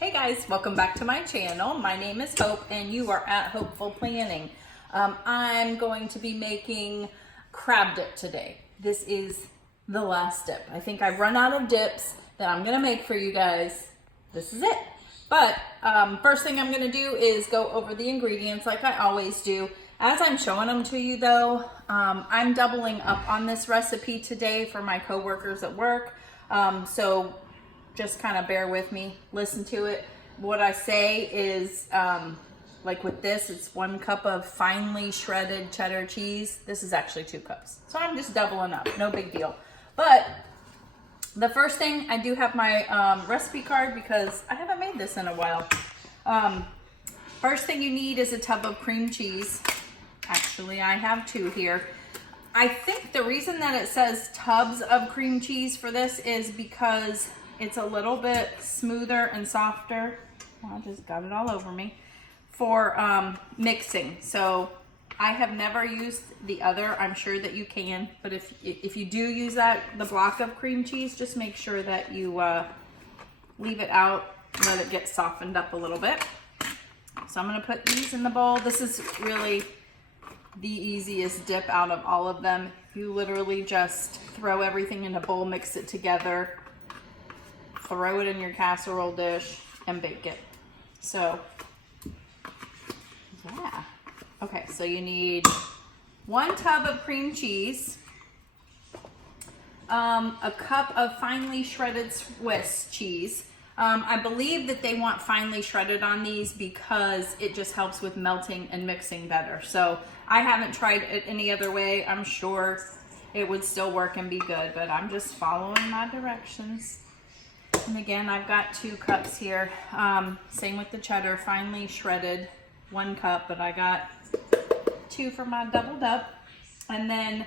Hey guys, welcome back to my channel. My name is Hope and you are at Hopeful Planning. I'm going to be making crab dip today. This is the last dip. I think I've run out of dips that I'm gonna make for you guys. This is it. But first thing I'm gonna do is go over the ingredients like I always do. As I'm showing them to you though, I'm doubling up on this recipe today for my coworkers at work. So just kind of bear with me, listen to it. What I say is, like with this, it's 1 cup of finely shredded cheddar cheese. This is actually 2 cups. So I'm just doubling up, no big deal. But the first thing, I do have my recipe card because I haven't made this in a while. First thing you need is a tub of cream cheese. Actually, I have 2 here. I think the reason that it says tubs of cream cheese for this is because it's a little bit smoother and softer. Well, I just got it all over me for mixing. So I have never used the other. I'm sure that you can, but if you do use the block of cream cheese, just make sure that you leave it out, let it get softened up a little bit. So I'm gonna put these in the bowl. This is really the easiest dip out of all of them. You literally just throw everything in a bowl, mix it together, throw it in your casserole dish and bake it. So yeah. Okay, so you need 1 tub of cream cheese, a cup of finely shredded Swiss cheese. I believe that they want finely shredded on these because it just helps with melting and mixing better. So I haven't tried it any other way. I'm sure it would still work and be good, but I'm just following my directions. And again, I've got 2 cups here. Same with the cheddar, finely shredded, 1 cup, but I got 2 for my doubled up. And then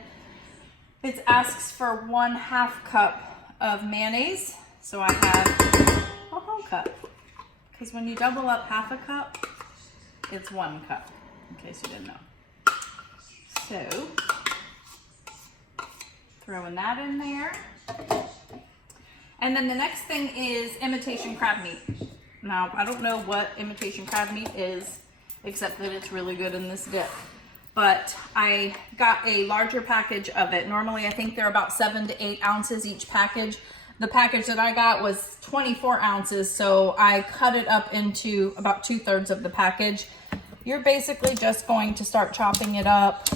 it asks for 1/2 cup of mayonnaise. So I have a whole cup. Because when you double up 1/2 cup, it's 1 cup, in case you didn't know. So, throwing that in there. And then the next thing is imitation crab meat. Now, I don't know what imitation crab meat is, except that it's really good in this dip. But I got a larger package of it. Normally, I think they're about 7 to 8 ounces each package. The package that I got was 24 ounces, so I cut it up into about 2/3 of the package. You're basically just going to start chopping it up.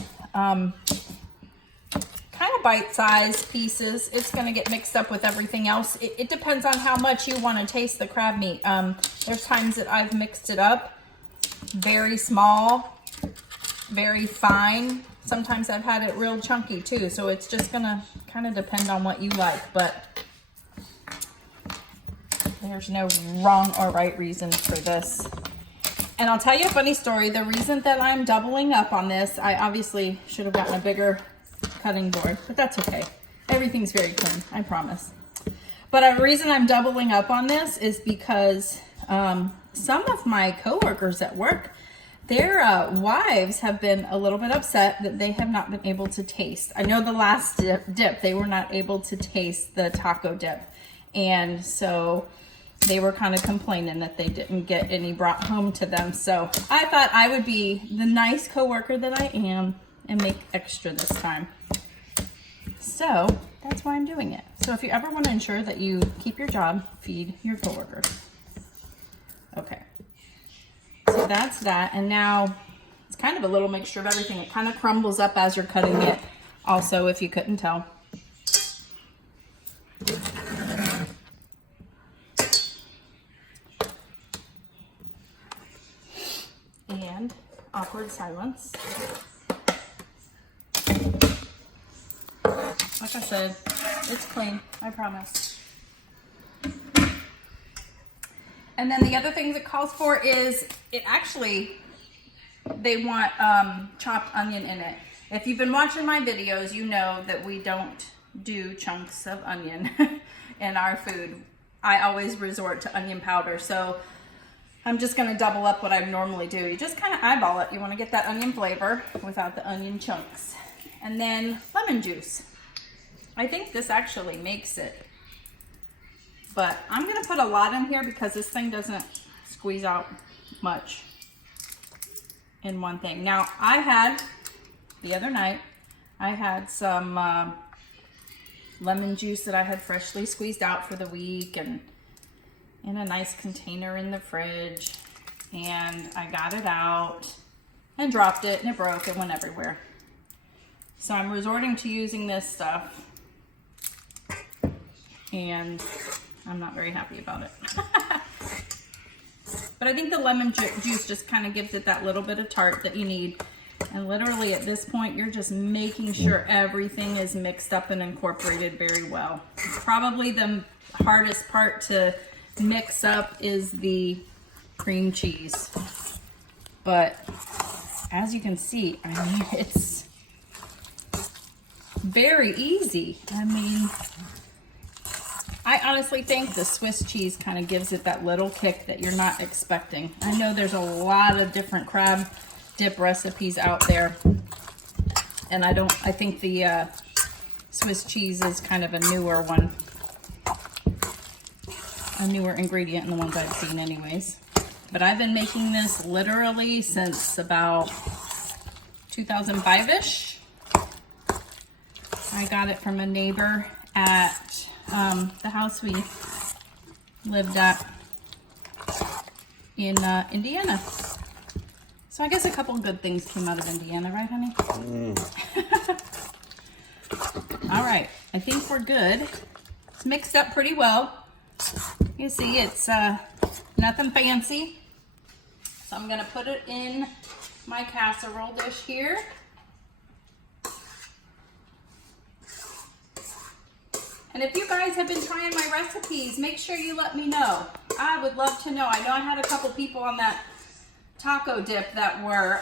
Kind of bite-sized pieces. It's going to get mixed up with everything else. It depends on how much you want to taste the crab meat. There's times that I've mixed it up very small, very fine. Sometimes I've had it real chunky too, so it's just going to kind of depend on what you like, but there's no wrong or right reason for this. And I'll tell you a funny story. The reason that I'm doubling up on this, I obviously should have gotten a bigger cutting board, but that's okay. Everything's very clean, I promise. But the reason I'm doubling up on this is because some of my coworkers at work, their wives have been a little bit upset that they have not been able to taste. I know the last dip, they were not able to taste the taco dip. And so they were kind of complaining that they didn't get any brought home to them. So I thought I would be the nice coworker that I am and make extra this time. So that's why I'm doing it. So if you ever want to ensure that you keep your job, feed your coworkers. Okay. So that's that. And now it's kind of a little mixture of everything. It kind of crumbles up as you're cutting it. Also, if you couldn't tell. And awkward silence. Like I said, it's clean, I promise. And then the other thing it calls for is, they want chopped onion in it. If you've been watching my videos, you know that we don't do chunks of onion in our food. I always resort to onion powder. So I'm just gonna double up what I normally do. You just kind of eyeball it. You wanna get that onion flavor without the onion chunks. And then lemon juice. I think this actually makes it But I'm gonna put a lot in here because this thing doesn't squeeze out much in one thing. Now I had, the other night, I had some lemon juice that I had freshly squeezed out for the week and in a nice container in the fridge. And I got it out and dropped it and it broke. It went everywhere. So I'm resorting to using this stuff. And I'm not very happy about it. But I think the lemon juice just kind of gives it that little bit of tart that you need. And literally at this point, you're just making sure everything is mixed up and incorporated very well. Probably the hardest part to mix up is the cream cheese. But as you can see, I mean, it's very easy. I mean, I honestly think the Swiss cheese kind of gives it that little kick that you're not expecting. I know there's a lot of different crab dip recipes out there, and I think the Swiss cheese is kind of a newer one, a newer ingredient in the ones I've seen anyways. But I've been making this literally since about 2005-ish. I got it from a neighbor at the house we lived at in Indiana. So I guess a couple of good things came out of Indiana, right, honey? All right, I think we're good. It's mixed up pretty well. You see, it's nothing fancy. So I'm gonna put it in my casserole dish here. And if you guys have been trying my recipes, make sure you let me know. I would love to know. I know I had a couple people on that taco dip that were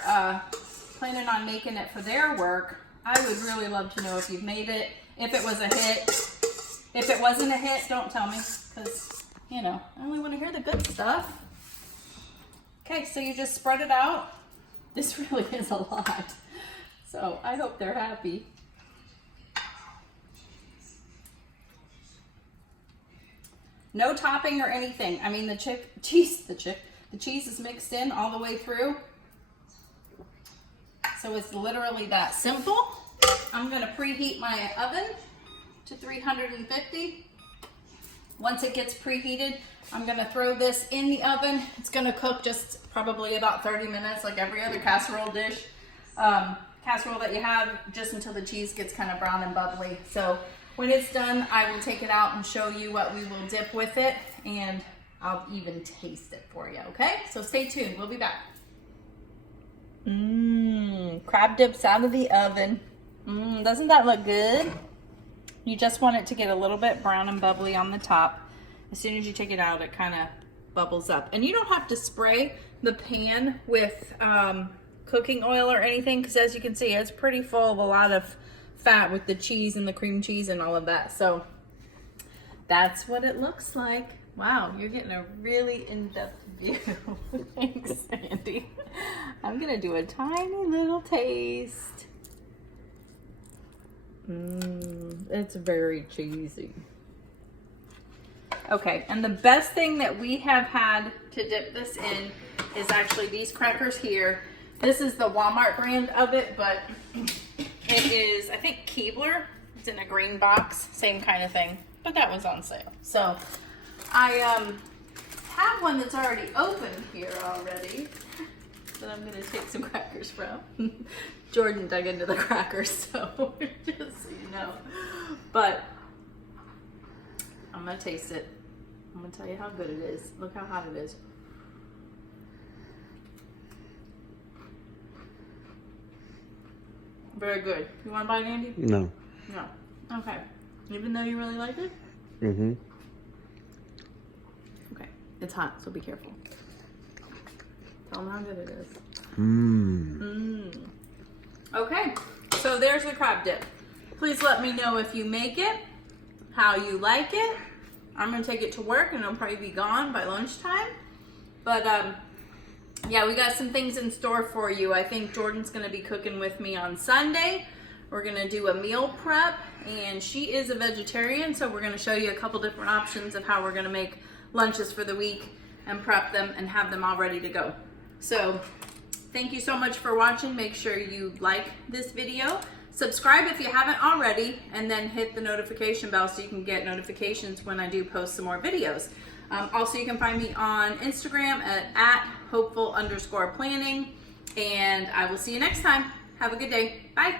planning on making it for their work. I would really love to know if you've made it, if it was a hit. If it wasn't a hit, don't tell me, because, you know, I only want to hear the good stuff. Okay, so you just spread it out. This really is a lot. So I hope they're happy. No topping or anything. I mean, the cheese is mixed in all the way through. So it's literally that simple. I'm gonna preheat my oven to 350. Once it gets preheated, I'm gonna throw this in the oven. It's gonna cook just probably about 30 minutes, like every other casserole dish. Casserole that you have, just until the cheese gets kind of brown and bubbly. So when it's done, I will take it out and show you what we will dip with it, and I'll even taste it for you, okay? So stay tuned, we'll be back. Crab dips out of the oven. Doesn't that look good? You just want it to get a little bit brown and bubbly on the top. As soon as you take it out, it kind of bubbles up. And you don't have to spray the pan with cooking oil or anything, because as you can see, it's pretty full of a lot of fat with the cheese and the cream cheese and all of that. So that's what it looks like. Wow, you're getting a really in-depth view. Thanks, Sandy. I'm gonna do a tiny little taste. It's very cheesy. Okay, and the best thing that we have had to dip this in is actually these crackers here. This is the Walmart brand of it, but it is, I think, Keebler. It's in a green box, same kind of thing, but that was on sale. So I have one that's already open here already that I'm gonna take some crackers from. Jordan dug into the crackers, so just so you know. But I'm gonna taste it. I'm gonna tell you how good it is. Look how hot it is. Very good. You want to bite, Andy? No. No. Okay. Even though you really like it? Mm-hmm. Okay. It's hot, so be careful. Tell them how good it is. Okay. So there's the crab dip. Please let me know if you make it, how you like it. I'm going to take it to work and it'll probably be gone by lunchtime. But, yeah, we got some things in store for you. I think Jordan's going to be cooking with me on Sunday. We're gonna do a meal prep, and she is a vegetarian, so we're gonna show you a couple different options of how we're gonna make lunches for the week and prep them and have them all ready to go. So thank you so much for watching. Make sure you like this video, subscribe if you haven't already, and then hit the notification bell so you can get notifications when I do post some more videos. Also, you can find me on Instagram at @hopeful_planning, and I will see you next time. Have a good day. Bye.